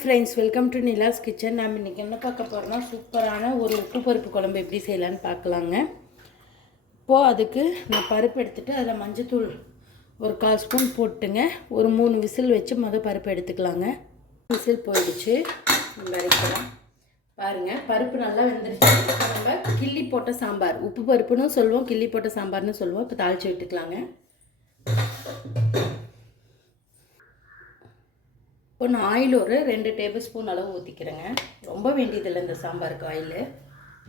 Friends, welcome to Nila's kitchen. நாம் இன்றைக்கி என்ன பார்க்க போகிறோம்னா சூப்பரான ஒரு உப்பு பருப்பு குழம்பு எப்படி செய்யலான்னு பார்க்கலாங்க. இப்போது அதுக்கு நான் பருப்பு எடுத்துகிட்டு அதில் மஞ்சத்தூள் ஒரு 1/4 ஸ்பூன் போட்டுங்க. ஒரு 3 விசில் வச்சு பருப்பு எடுத்துக்கலாங்க. விசில் போயிடுச்சு, நம்ம இறக்கலாம். பாருங்கள், பருப்பு நல்லா வெந்துருச்சு. நம்ம கிள்ளி போட்ட சாம்பார், உப்பு பருப்புன்னு சொல்லுவோம், கிள்ளி போட்ட சாம்பார்னு சொல்லுவோம். இப்போ தாளித்து விட்டுக்கலாங்க. இப்போ நான் ஆயில் ஒரு 2 டேபிள் ஸ்பூன் அளவு ஊற்றிக்கிறேங்க. ரொம்ப வேண்டியதில்லை இந்த சாம்பாருக்கு ஆயில்.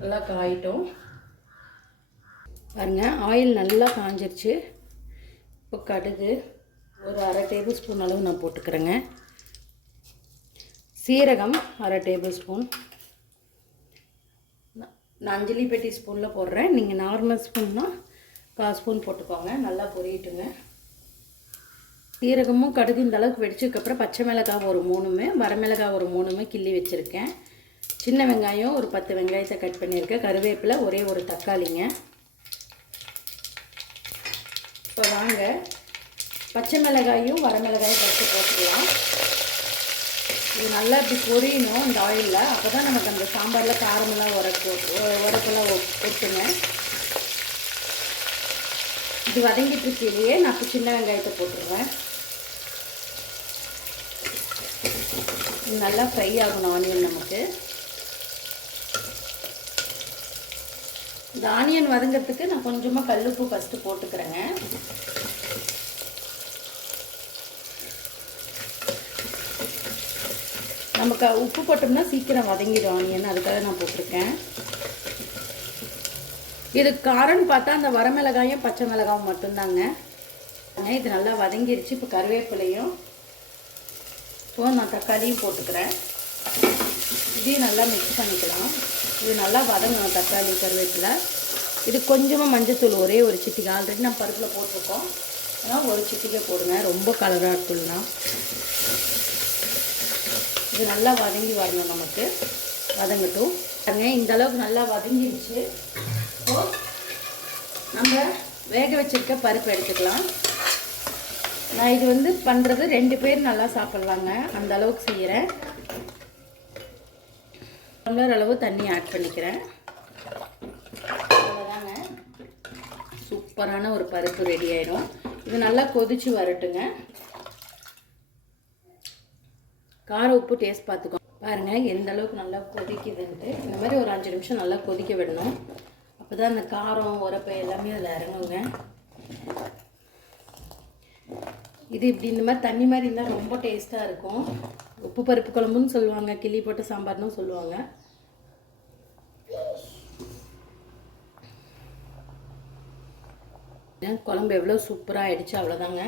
நல்லா காயிட்டும். பாருங்கள், ஆயில் நல்லா காஞ்சிருச்சு. இப்போ கடுகு ஒரு 1/2 டேபிள் ஸ்பூன் அளவு நான் போட்டுக்கிறேங்க. சீரகம் 1/2 டேபிள் ஸ்பூன். நான் அஞ்சலி பெட்டி ஸ்பூனில் போடுறேன். நீங்கள் நார்மல் ஸ்பூன்னால் 1/4 ஸ்பூன் போட்டுக்கோங்க. நல்லா பொரியட்டுங்க. சீரகமும் கடுகு இந்த அளவுக்கு வெடிச்சதுக்கப்புறம் பச்சை மிளகாய் ஒரு 3, வரமிளகாய் ஒரு 3 கிள்ளி வச்சுருக்கேன். சின்ன வெங்காயம் ஒரு 10 வெங்காயத்தை கட் பண்ணியிருக்கேன். கருவேப்பிலை ஒரே ஒரு தக்காளிங்க. இப்போ வாங்க பச்சை மிளகாயும் வரமிளகாயும் ஃபஸ்ட்டு போட்டுக்கலாம். இது நல்லா இப்படி பொரியணும் இந்த ஆயிலில். அப்போ தான் நமக்கு அந்த சாம்பாரில் காரமெல்லாம் உரப்பெல்லாம் ஒட்டுங்க. இது வதங்கிட்டு இருக்கையிலேயே நான் இப்போ சின்ன வெங்காயத்தை போட்டுருவேன். நல்லா ஃப்ரை ஆகணும் ஆனியன் நமக்கு. இந்த ஆனியன் வதங்கிறதுக்கு நான் கொஞ்சமாக கல்லுப்பு ஃபஸ்ட்டு போட்டுக்கிறேங்க. நமக்கு உப்பு போட்டோம்னா சீக்கிரம் வதங்கிடும் ஆனியன், அதுக்காக நான் போட்டிருக்கேன். இது காரம்னு பார்த்தா அந்த வரமிளகாயும் பச்சை மிளகாயும் மட்டும்தாங்க. இது நல்லா வதங்கிருச்சு. இப்போ கருவேப்பிலையும் இப்போ நான் தக்காளியும் போட்டுக்கிறேன். இதையும் நல்லா மிக்ஸ் பண்ணிக்கலாம். இது நல்லா வதங்கணும் தக்காளி கருவேப்பிலை. இது கொஞ்சமாக மஞ்சத்தூள் ஒரே ஒரு சிட்டிகை, ஆல்ரெடி நம்ம பருப்பில் போட்டிருக்கோம், ஆனால் ஒரு சிட்டிகை போடுங்க. ரொம்ப கலராக தூள்னா இது நல்லா வதங்கி வரணும் நமக்கு. வதங்கட்டும். இந்த அளவுக்கு நல்லா வதங்கிடுச்சு. இப்போது நம்ம வேக வச்சுருக்க பருப்பு எடுத்துக்கலாம். நான் இது பண்ணுறது 2 பேர் நல்லா சாப்பிட்லாங்க, அந்த அளவுக்கு செய்கிறேன். டம்ளர் அளவு தண்ணி ஆட் பண்ணிக்கிறேன். அவ்வளோதாங்க, சூப்பரான ஒரு பருப்பு ரெடி ஆயிடும். இது நல்லா கொதிச்சு வரட்டுங்க. கார உப்பு டேஸ்ட் பார்த்துக்கோ. பாருங்கள் எந்த அளவுக்கு நல்லா கொதிக்குதுன்ட்டு. இந்த மாதிரி ஒரு 5 நிமிஷம் நல்லா கொதிக்க விடணும். அப்போ தான் அந்த காரம் உரப்பு எல்லாமே அதில் இறங்குங்க. இது இப்படி இந்த மாதிரி தண்ணி மாதிரி இருந்தால் ரொம்ப டேஸ்ட்டாக இருக்கும். உப்பு பருப்பு குழம்புன்னு சொல்லுவாங்க, கிள்ளி போட்ட சாம்பார்னு சொல்லுவாங்க. குழம்பு எவ்வளோ சூப்பராக ஆகிடுச்சு. அவ்வளோதாங்க,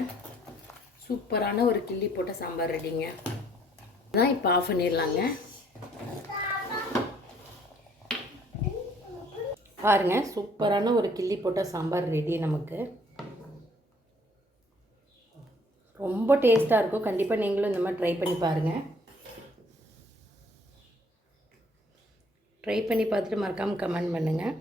சூப்பரான ஒரு கிள்ளி போட்ட சாம்பார் ரெடிங்க. அதான் இப்போ ஆஃப் பண்ணிடலாங்க. பாருங்கள், சூப்பரான ஒரு கிள்ளி போட்ட சாம்பார் ரெடி நமக்கு. ரொம்ப டேஸ்ட்டாக இருக்கும். கண்டிப்பாக நீங்களும் இந்த மாதிரி ட்ரை பண்ணி பாருங்கள். ட்ரை பண்ணி பார்த்துட்டு மறக்காமல் கமெண்ட் பண்ணுங்கள்.